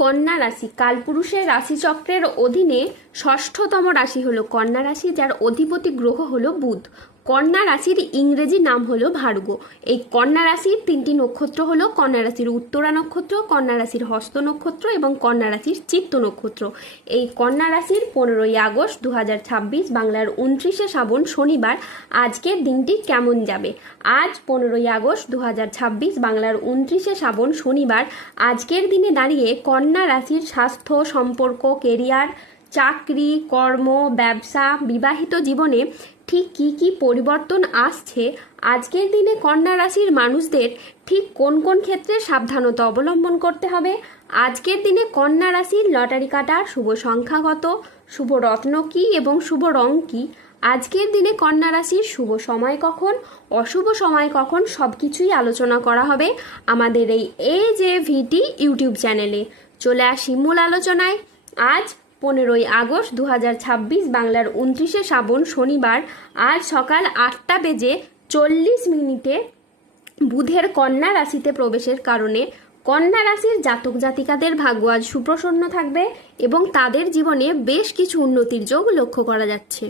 কন্যা রাশি কালপুরুষের রাশিচক্রের অধীনে ষষ্ঠতম রাশি হলো কন্যা রাশি, যার অধিপতি গ্রহ হলো বুধ। কন্যা রাশির ইংরেজি নাম হলো ভার্গ। এই কন্যা রাশির তিনটি নক্ষত্র হলো কন্যা রাশির উত্তরা নক্ষত্র, কন্যা রাশির হস্ত নক্ষত্র এবং কন্যা রাশির চিত্ত নক্ষত্র। এই কন্যা রাশির 15ই আগস্ট 2026 বাংলার 29শে শ্রাবণ শনিবার আজকের দিনটি কেমন যাবে। আজ 15ই আগস্ট 2026 বাংলার 29শে শ্রাবণ শনিবার আজকের দিনে দাঁড়িয়ে কন্যা রাশির স্বাস্থ্য, সম্পর্ক, কেরিয়ার, চাকরি, কর্ম, ব্যবসা, বিবাহিত জীবনে ঠিক কী কী পরিবর্তন আসছে, আজকের দিনে কন্যা রাশির মানুষদের ঠিক কোন কোন ক্ষেত্রে সাবধানতা অবলম্বন করতে হবে, আজকের দিনে কন্যা রাশির লটারি কাটার শুভ সংখ্যাগত, শুভ রত্ন কী এবং শুভ রং কী, আজকের দিনে কন্যা রাশির শুভ সময় কখন, অশুভ সময় কখন, সব কিছুই আলোচনা করা হবে আমাদের এই যে ভিটি ইউটিউব চ্যানেলে। চলে আসি মূল আলোচনায়। আজ 15ই আগস্ট 2026 বাংলার 29শে শ্রাবণ শনিবার আজ সকাল 8:40 বুধের কন্যা রাশিতে প্রবেশের কারণে কন্যা রাশির জাতক জাতিকাদের ভাগ্য আজ সুপ্রসন্ন থাকবে এবং তাদের জীবনে বেশ কিছু উন্নতির যোগ লক্ষ্য করা যাচ্ছে।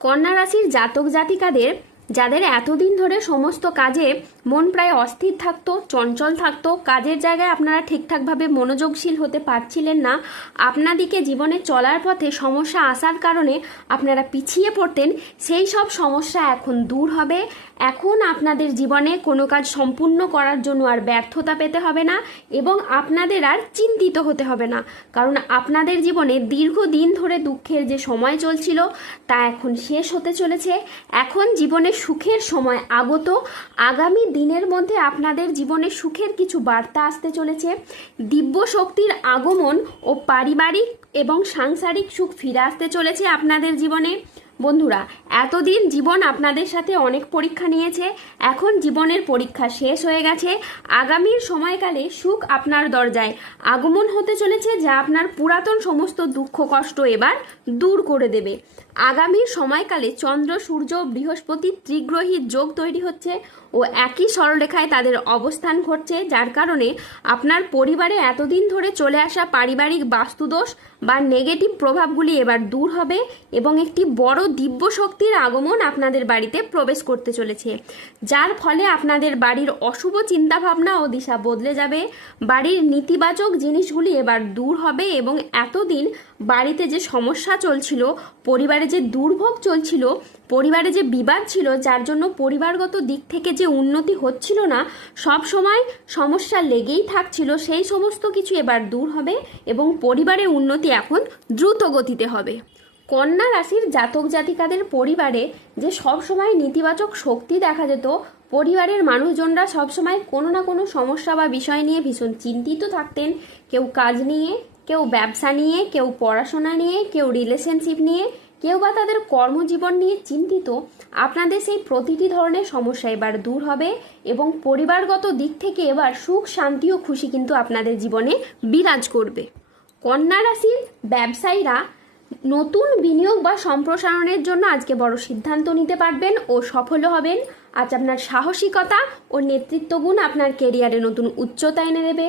কন্যা রাশির জাতক জাতিকাদের যাদের এতদিন ধরে সমস্ত কাজে মন প্রায় অস্থির থাকতো, চঞ্চল থাকতো, কাজের জায়গায় আপনারা ঠিকঠাকভাবে মনোযোগশীল হতে পারছিলেন না, আপনাদিকে জীবনে চলার পথে সমস্যা আসার কারণে আপনারা পিছিয়ে পড়তেন, সেই সব সমস্যা এখন দূর হবে। এখন আপনাদের জীবনে কোনো কাজ সম্পূর্ণ করার জন্য আর ব্যর্থতা পেতে হবে না এবং আপনাদের আর চিন্তিত হতে হবে না, কারণ আপনাদের জীবনে দীর্ঘদিন ধরে দুঃখের যে সময় চলছিল তা এখন শেষ হতে চলেছে। এখন জীবনে সুখের সময় আগত। আগামী দিনের মধ্যে আপনাদের জীবনে সুখের কিছু বার্তা আসতে চলেছে। দিব্য শক্তির আগমন ও পারিবারিক এবং সাংসারিক সুখ ফিরে আসতে চলেছে আপনাদের জীবনে। বন্ধুরা, এতদিন জীবন আপনাদের সাথে অনেক পরীক্ষা নিয়েছে, এখন জীবনের পরীক্ষা শেষ হয়ে গেছে। আগামীর সময়কালে সুখ আপনার দরজায় আগমন হতে চলেছে, যা আপনার পুরাতন সমস্ত দুঃখ কষ্ট এবার দূর করে দেবে। আগামীর সময়কালে চন্দ্র, সূর্য, বৃহস্পতি ত্রিগ্রহী যোগ তৈরি হচ্ছে ও একই সরলরেখায় তাদের অবস্থান ঘটছে, যার কারণে আপনার পরিবারে এতদিন ধরে চলে আসা পারিবারিক বাস্তুদোষ বা নেগেটিভ প্রভাবগুলি এবার দূর হবে এবং একটি বড় দিব্য শক্তির আগমন আপনাদের বাড়িতে প্রবেশ করতে চলেছে, যার ফলে আপনাদের বাড়ির অশুভ চিন্তাভাবনা ও দিশা বদলে যাবে। বাড়ির নেতিবাচক জিনিসগুলি এবার দূর হবে এবং এতদিন বাড়িতে যে সমস্যা চলছিল, পরিবারে যে দুর্ভোগ চলছিল, পরিবারে যে বিবাদ ছিল, যার জন্য পরিবারগত দিক থেকে যে উন্নতি হচ্ছিল না, সব সময় সমস্যা লেগেই থাকছিল, সেই সমস্ত কিছু এবার দূর হবে এবং পরিবারে উন্নতি এখন দ্রুত গতিতে হবে। কন্যা রাশির জাতক জাতিকাদের পরিবারে যে সব সময় নেতিবাচক শক্তি দেখা যেত, পরিবারের মানুষজনরা সবসময় কোনো না কোনো সমস্যা বা বিষয় নিয়ে ভীষণ চিন্তিত থাকতেন, কেউ কাজ নিয়ে, কেউ ব্যবসা নিয়ে, কেউ পড়াশোনা নিয়ে, কেউ রিলেশনশিপ নিয়ে, কেউ বা তাদের কর্মজীবন নিয়ে চিন্তিত। আপনাদের সেই প্রতিটি ধরনের সমস্যা এবার দূর হবে এবং পরিবারগত দিক থেকে এবার সুখ, শান্তি ও খুশি কিন্তু আপনাদের জীবনে বিরাজ করবে। কন্যা রাশির ব্যবসায়ীরা নতুন বিনিয়োগ বা সম্প্রসারণের জন্য আজকে বড় সিদ্ধান্ত নিতে পারবেন ও সফল হবেন। আজ আপনার সাহসিকতা ও নেতৃত্ব গুণ আপনার কেরিয়ারে নতুন উচ্চতা এনে দেবে।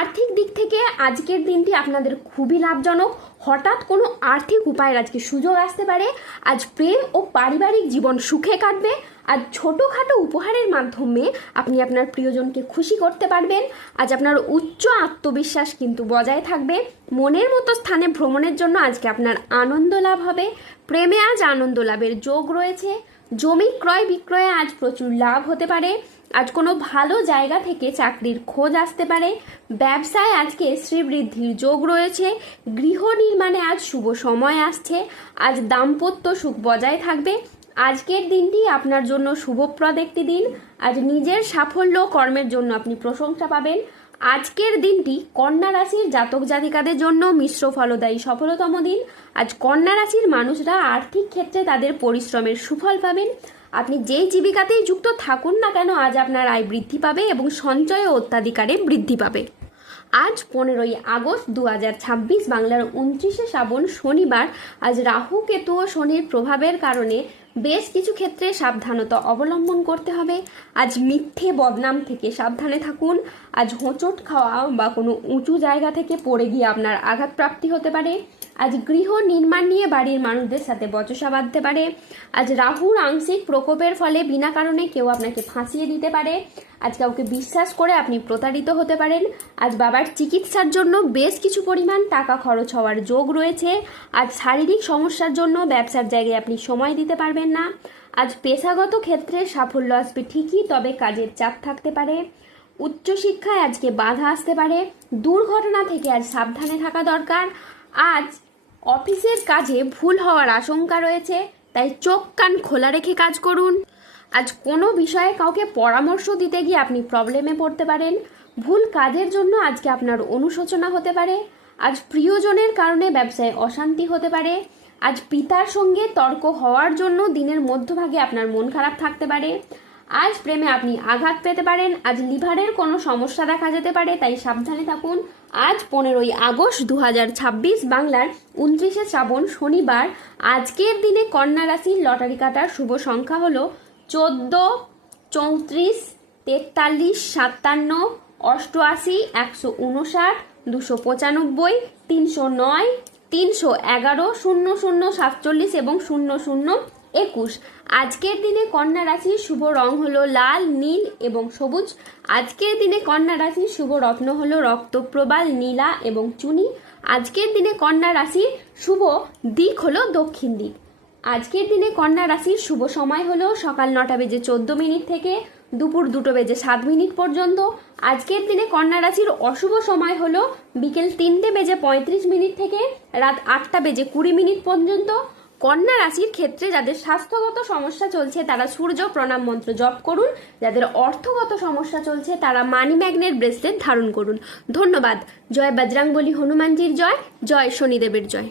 আর্থিক দিক থেকে আজকের দিনটি আপনাদের খুবই লাভজনক। হঠাৎ কোনো আর্থিক উপায়ের আজকে সুযোগ আসতে পারে। আজ প্রেম ও পারিবারিক জীবন সুখে কাটবে। আজ ছোটোখাটো উপহারের মাধ্যমে আপনি আপনার প্রিয়জনকে খুশি করতে পারবেন। আজ আপনার উচ্চ আত্মবিশ্বাস কিন্তু বজায় থাকবে। মনের মতো স্থানে ভ্রমণের জন্য আজকে আপনার আনন্দ লাভ হবে। প্রেমে আজ আনন্দ লাভের যোগ রয়েছে। জমি ক্রয় বিক্রয়ে আজ প্রচুর লাভ হতে পারে। আজ কোনো ভালো জায়গা থেকে চাকরির খোঁজ আসতে পারে। ব্যবসায় আজকে শ্রীবৃদ্ধির যোগ রয়েছে। গৃহ নির্মাণে আজ শুভ সময় আসছে। আজ দাম্পত্য সুখ বজায় থাকবে। আজকের দিনটি আপনার জন্য শুভপ্রদ একটি দিন। আজ নিজের সাফল্য কর্মের জন্য আপনি প্রশংসা পাবেন। আজকের দিনটি কন্যা রাশির জাতক জাতিকাদের জন্য মিশ্র ফলদায়ী সফলতম দিন। আজ কন্যা রাশির মানুষরা আর্থিক ক্ষেত্রে তাদের পরিশ্রমের সুফল পাবেন। আপনি যেই জীবিকাতেই যুক্ত থাকুন না কেন, আজ আপনার আয় বৃদ্ধি পাবে এবং সঞ্চয় ও অত্যাধিকারে বৃদ্ধি পাবে। আজ 15ই আগস্ট 2026 বাংলার 29শে শ্রাবণ শনিবার আজ রাহু, কেতু ও শনির প্রভাবের কারণে বেশ কিছু ক্ষেত্রে সাবধানতা অবলম্বন করতে হবে। আজ মিথ্যে বদনাম থেকে সাবধানে থাকুন। আজ হোঁচট খাওয়া বা কোনো উঁচু জায়গা থেকে পড়ে গিয়ে আপনার আঘাতপ্রাপ্তি হতে পারে। আজ গৃহ নির্মাণ নিয়ে বাড়ির মানুষদের সাথে বচসা বাঁধতে পারে। আজ রাহুর আংশিক প্রকোপের ফলে বিনা কারণে কেউ আপনাকে ফাঁসিয়ে দিতে পারে। আজ কাউকে বিশ্বাস করে আপনি প্রতারিত হতে পারেন। আজ বাবার চিকিৎসার জন্য বেশ কিছু পরিমাণ টাকা খরচ হওয়ার যোগ রয়েছে। আজ শারীরিক সমস্যার জন্য ব্যবসার জায়গায় আপনি সময় দিতে পারবেন না। আজ পেশাগত ক্ষেত্রে সাফল্য আসবে ঠিকই, তবে কাজের চাপ থাকতে পারে। উচ্চশিক্ষায় আজকে বাধা আসতে পারে। দুর্ঘটনা থেকে আজ সাবধানে থাকা দরকার। আজ অফিসের কাজে ভুল হওয়ার আশঙ্কা রয়েছে, তাই চোখ কান খোলা রেখে কাজ করুন। আজ কোনো বিষয়ে কাউকে পরামর্শ দিতে গিয়ে আপনি প্রবলেমে পড়তে পারেন। ভুল কাজের জন্য আজকে আপনার অনুশোচনা হতে পারে। আজ প্রিয়জনের কারণে ব্যবসায় অশান্তি হতে পারে। আজ পিতার সঙ্গে তর্ক হওয়ার জন্য দিনের মধ্যভাগে আপনার মন খারাপ থাকতে পারে। আজ প্রেমে আপনি আঘাত পেতে পারেন। আজ লিভারের কোনো সমস্যা দেখা যেতে পারে, তাই সাবধানে থাকুন। আজ 15ই আগস্ট 2026 বাংলার 29শে শ্রাবণ শনিবার। আজকের দিনে কন্যা রাশির লটারি কাটার শুভ সংখ্যা হলো 14, 34, 43, 57, 88, 159, 295, 309, 311, 00, 47 এবং 0021। আজকের দিনে কন্যা রাশির শুভ রং হলো লাল, নীল এবং সবুজ। আজকের দিনে কন্যা রাশির শুভ রত্ন হলো রক্তপ্রবাল, নীলা এবং চুনি। আজকের দিনে কন্যা রাশির শুভ দিক হলো দক্ষিণ দিক। আজকের দিনে কন্যা রাশির শুভ সময় হলো সকাল 9:14 থেকে দুপুর 2:07 পর্যন্ত। আজকের দিনে কন্যা রাশির অশুভ সময় হলো বিকেল 3:35 থেকে রাত 8:20 পর্যন্ত। কন্যা রাশির ক্ষেত্রে যাদের স্বাস্থ্যগত সমস্যা চলছে তারা সূর্য প্রণাম মন্ত্র জপ করুন। যাদের অর্থগত সমস্যা চলছে তারা মানি ম্যাগনেট ব্রেসলেট ধারণ করুন। ধন্যবাদ। জয় বজরংবলী হনুমানজির জয়, জয় শনিদেবের জয়।